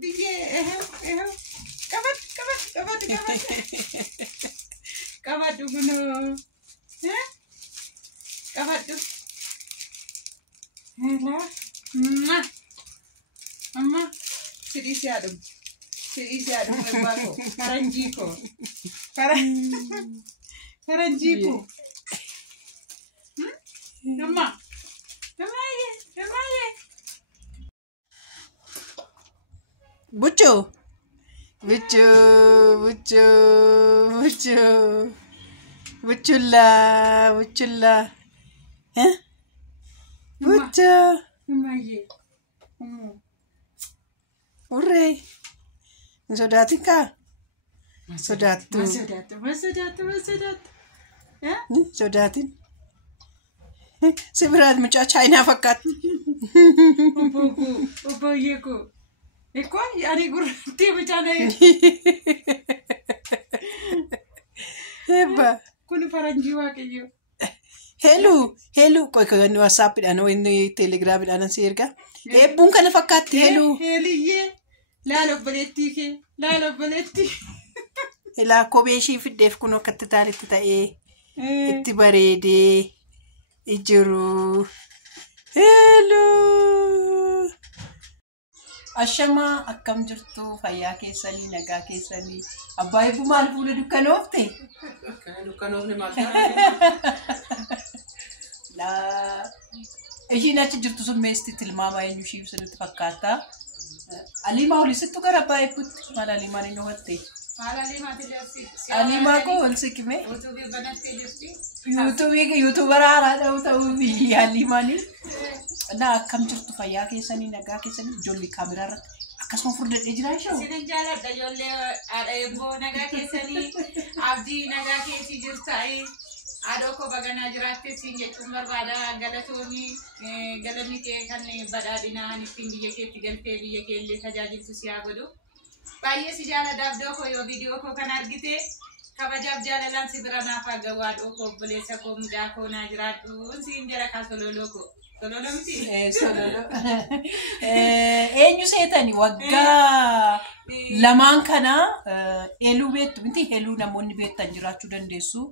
DJ kabat kuno. Kabat tu. Hello. Mama. Sidi siadum bako. Paranjiko. Mama. Bucu. Buculla. Hah? Bucu. Mamaye. Ure. Sodatin ka? Sodatu. Ya? Sodatin. Seberat macam China fakat. Opo yeko. Eko yani gurti macam ni. Heba. Kunu paranjiwa kayo. Hello. Kau kan WhatsApp dan ini Telegram dan sirka. Bung kan fakat hello. Ye. Lalo baletti. Ela kobeshi fidef kuno kattali tae. Itti barede. Ijuru. Hello. Ashama akkam jirtu fayyaa keessanii nagaa keessanii abbaa ibu maal fuula dukkanoofte dukkanoofne maal la ishiin achi jirtu sun meesti tilmaama eenyu ishii sanitti fakkaata alimaa olisittu gara abbaa ibutti maal alimaan inni hotte alimaa ko olsikime YouTuber haaraadha ta'uu fi alimaanii na akkam jirtu fayyaa keessanii nagaa keessanii ijoollee kaameraa irratti akkasuma furdadhee jira ishoo sinin jaaladha ijoollee haadha eebboo nagaa keessanii abdii nagaa keessi jirtaa'e haadha koo baganaa jiraatte siin jechuun barbaada galanni kee kan badhaadhinaan ittiin biyya keetti galtee biyya keellee tajaajiltu si haa godhu baay'ee si jaaladha abdoo koo yoo viidiyoo koo kan argite kabajaaf jaalalaan si bira naaf haa ga'u haadha koo obboleessa koo mucaa koo naa jiraadhu siin jala kaasololoo koo. Sololo. Eenyu seetani waggaa lamaan kana eluu beektu miti eluu namoonni beektan jiraachuu dandeessu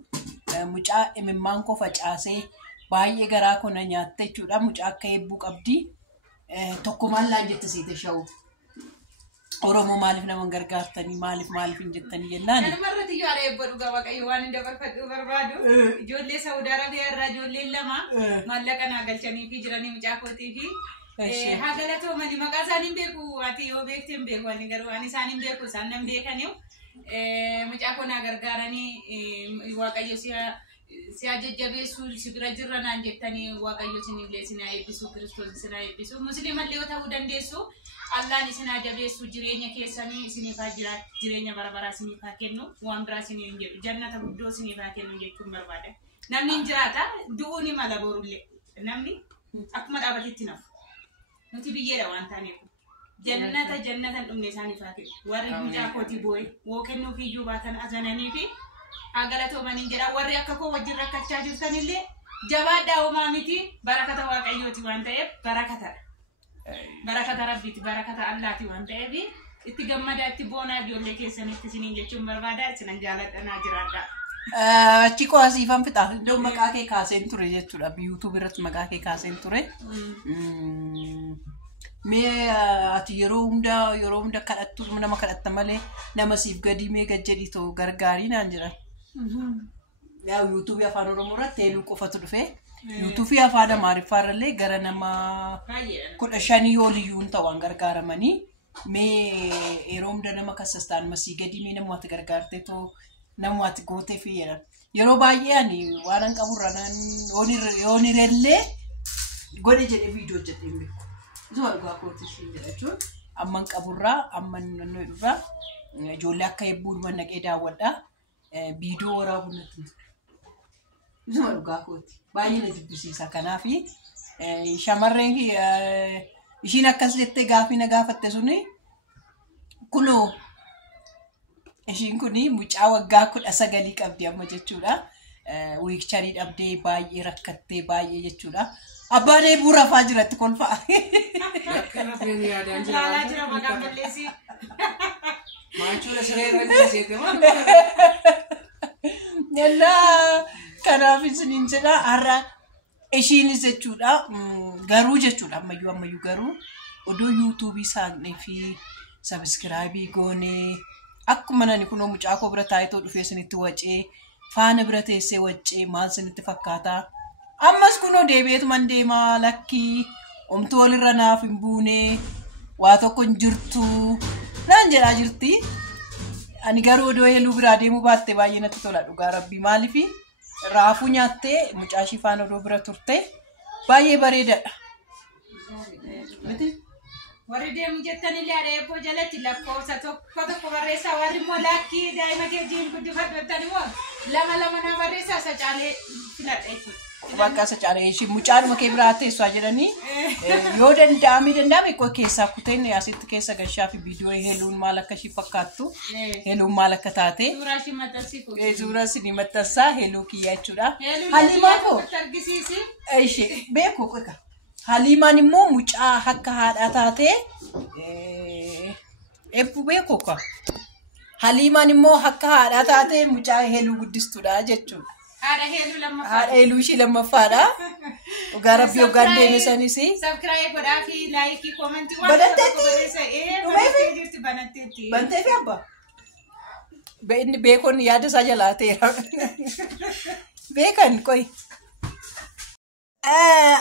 mucaa imimmaan koo facaasee baay'ee garaa kona nyaatte jechuudha mucaa akka eebbuu qabdi tokko maallaan jette siite sha'u Oromoo maaliif nama gargaartanii maaliif hin jettanii jennaan marratti yoo eebba dhugaa waaqayyo waan hin dabarfadhu barbaadu ijoollee Saudi Arabiyaa irraa ijoolleen lama maallaqa naa galchanii fi jiranii mucaa kootii fi haa galatoomani maqaa isaanii hin beeku ati yoo beekte hin beeku ani garuu ani isaan hin beeku isaan nan beekaniu mucaa koo naa gargaaranii waaqayyo si ajajjabeessu si bira jirra naan jettanii waaqayyo sinillee sinaa eebbisu Kiristoos sinaa eebbisu musliimallee yoo ta'uu dandeessu Allahni sinaa jabeessu jireenya keessanii isiniif haa jiraatu jireenya barabaraa isiniif haa kennu waan biraa isiniif hin jedhu jannata guddoo isiniif haa kennu jechuun barbaada namni hin jiraata du'uu ni mala borullee namni akkuma dhaabatetti nafu nuti biyyeedha waan taaneef jannata dhumne isaaniif haa kennu warri mucaa kootii boo'e woo kennuuf iyyuu baatan azananii fi haa galatoomanii jedha warri akka koo wajjin rakkachaa jirtanillee jabaadhaa homaa miti barakata waaqayyooti waan ta'eef barakatadha. Barakata Rabbiiti barakata Allaati waan ta'eef itti gammadaa itti boonaa ijoollee keessanitti isiniin jechuun barbaada isinan jaaladhanaa jiraadha. Achi qo'asiifan fixa iddoo maqaa kee kaaseen ture jechuudha YouTube irratti maqaa kee kaaseen ture. Mee ati yeroo hunda kadhattu nama kadhatta malee nama siif gadi mee gajjedhi too gargaarii naan jira. Yaa YouTube afaan Oromoo irratti eeluu qofatu dhufe. YouTube afaan Amaariffaarallee gara nama 15 oliyyuun ta'an gargaaramanii mee yeroo hunda nama kasastaan masii gadi mee namatti gargaartee too namatti gootee fi yeroo baay'ee ani waan qaburraan yoonirellee godhe jedhee viidiyoo hojjetee hin beeku. Isu argaa kootis jechuun amman qaburraa amman nannoo irraa ijoollee akka eebbuun naqee daawwadha viidiyoo waraabuu natti. Isu argaa kooti. Baay'ee na jibbisiisa kanaafi shamarreen ishiin akkas jettee gaafii na gaafatte suni kunoo ishiin kuni mucaa waggaa 19 qabdi amma jechuudha wiikcharii dhabdee baay'ee rakkattee baay'ee jechuudha Abbaan bu'uura fa'aa jiratti kolfaa. Laalaa jira maqaan balleessi. Maachuu siree irratti seetama. Yallaa kanaaf isiniin jedha har'a ishiinis jechuudha garuu jechuudha ammayyuu garuu odoo YouTube isaanii fi subscribe goonee akkuma nani kunoo mucaa koo bira taayitoo dhufee isinitti wacee faana bira teessee wacee maal isinitti fakkaata ammas kunoo deebi'eetuman deemaa lakkii omtuu walirra naaf hin buune waa tokko hin jirtu naan jedhaa jirti. Ani garuu odoo eeluu biraa deemuu baatte baay'ee natti tola dhugaa rabbii maaliifi raafuu nyaattee mucaa ishii faana odoo bira turte baay'ee bareedadha. Warri deemu jettanillee adeeboo jalatti lakkoofsa tokko barreessaa warri immoo lakkii daa'ima keejiin guddifadhu jettan immoo lama naa barreessaa isa caalee filadha jechuudha. Bakka isa caalee ishii mucaadhuma kee biraa teessaa jedhanii yoo danda'ame koo keessaa kuteen asitti keessa gashaa fi viidiyoo heeluun maal akka ishii fakkaattu heeluun maal akka taate suuraa ishii maxxansiifu suuraa isinii maxxansaa heeluu kiyyaa jechuudha. Haliimaa koo argisiisi. Ishee beeku qoqa. Haliimaan immoo mucaa akka haadhaa taate eebbu beeku qoqa. Haliimaan immoo akka haadhaa taate mucaa heeluu guddistuudha jechuudha. Haadha heeluu lammaffaa. Haadha heeluu ishii lammaffaadha. Dhugaa rabbii hoggaan deebisanis. Subscribe godhaa fi laayikii koomentii waan banateetti bantee fi abbaa. Inni beekon yaada isaa jalaateera. Beekan qoy.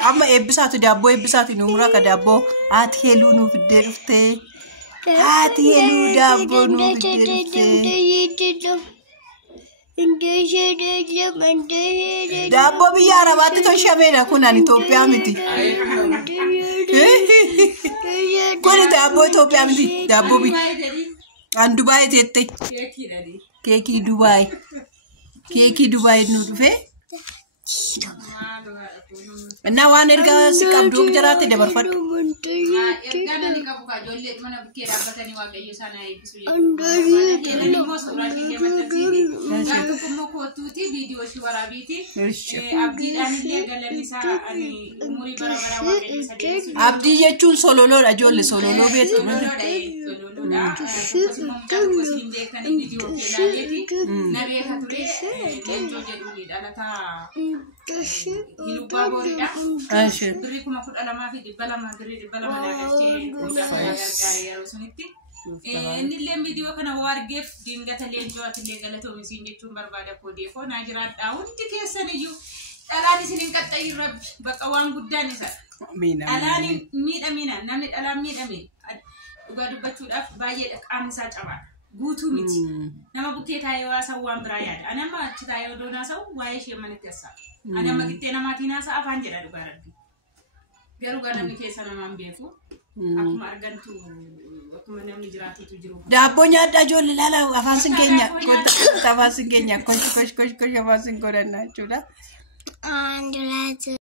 Amma eebbisaatu daabboo eebbisaatu nuumuraa ka daabboo haati heeluu nuuf iddee dhuftee. Haati heeluu daabboo nuuf iddee dhuftee. Daabboo biyya Arabaatti tolchameedha kun an Itoophiyaa miti. Kun daabboo Itoophiyaa miti daabboo biyya an Dubaay teette. Keekii Dubaay. Keekii Dubaay nu dhufe. Naa waan ergaa si qabdu jiraate dabarfadhu. Ergaan ani qabu ka ijoollee mana bukkee dhaabbatanii waaqayyo isaan eebbisu jechuudha. Immoo suuraa ishee maxxansiiti. Gaatu kummoo kootuuti viidiyoo ishee waraabiiti. Abdiidhaan illee galannisaa ani umurii bara waaqayyo isa deessu. Abdii jechuun sololoodha ijoollee sololoo beektu. Sololoodha. Akkasumas mucaan gosi beekanii viidiyoo keelaaleeti. Na beeka ture leencoo jedhuuni dhalataa Hilubaa booriidha. Birrii 12,000 fi 200 birrii 200 galchee gargaaree yeroo sunitti. Innillee viidiyoo kana wargeef dingata leencoo atillee galatoomisiin jechuun barbaada koodeefoo naa jiraadhaa hundi keessan iyyuu dhalaan isin hin qaxxayin rabbi bakka waan guddaan isa. Dhalaan miidhamina namni dhalaan miidhame dhugaa dubbachuudhaaf baay'ee qaamni isaa cabaadha. Guutuu miti. Nama bukkee taa'ee waa sawwaan biraa yaada. Ani amma achi taa'ee odoo naasa'u waa'ee ishee manatti hasa'a. Ani amma gittee namaatiin hasa'a afaan jedha dhugaa rabbi. Garuu namni keessa namaan beeku. Akkuma argantu akkuma namni jiraatutu jiru. Daabboo nyaadhaa ijoollee laala afaan sin keenya. Afaan sin keenya kosh afaan sin godhannaa jechuudha.